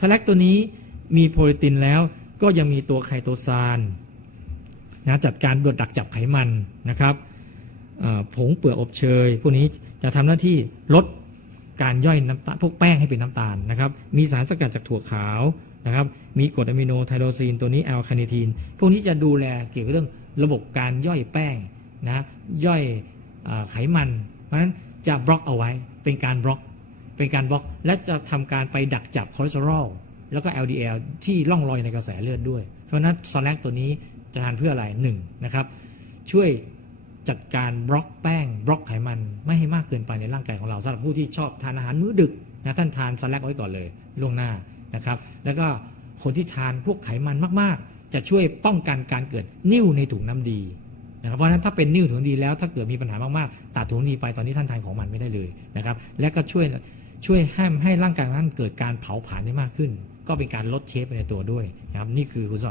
สแลกตัวนี้มีโปรตีนแล้วก็ยังมีตัวไคโตซานนะจัดการดดักจับไขมันนะครับผงเปลือกอบเชย พวกนี้จะทำหน้าที่ลดการย่อยน้ำตาลพวกแป้งให้เป็นน้ำตาลนะครับมีสารสกัดจากถั่วขาวนะครับมีกรดอะมิโนไทโรซีนตัวนี้แอลคาเนทีน พวกนี้จะดูแลเกี่ยวกับเรื่องระบบการย่อยแป้งนะย่อยอไขมัน เพราะฉะนั้นจะบล็อกเอาไว้เป็นการบล็อก เป็นการบล็อกและจะทำการไปดักจับคอเลสเตอรอลแล้วก็ LDL ที่ล่องลอยในกระแสเลือดด้วย เพราะฉะนั้นสแลกตัวนี้จะทานเพื่ออะไรหนึ่งนะครับ ช่วยจัดการบล็อกแป้งบล็อกไขมันไม่ให้มากเกินไปในร่างกายของเราสำหรับผู้ที่ชอบทานอาหารมื้อดึกนะท่านทานสแลกไว้ก่อนเลยล่วงหน้านะครับ แล้วก็คนที่ทานพวกไขมันมากๆ จะช่วยป้องกันการเกิดนิ่วในถุงน้ำดีนะครับเพราะฉะนั้นถ้าเป็นนิ่วถุงน้ำดีแล้วถ้าเกิดมีปัญหามากๆ ตัดถุงน้ำดีไปตอนนี้ท่านทานของมันไม่ได้เลยนะครับ และก็ช่วย ช่วยให้ให้ร่างกายของท่านเกิดการเผาผลาญได้มากขึ้น ก็เป็นการลดเชฟไปในตัวด้วยนะครับนี่คือคุณสมบัติ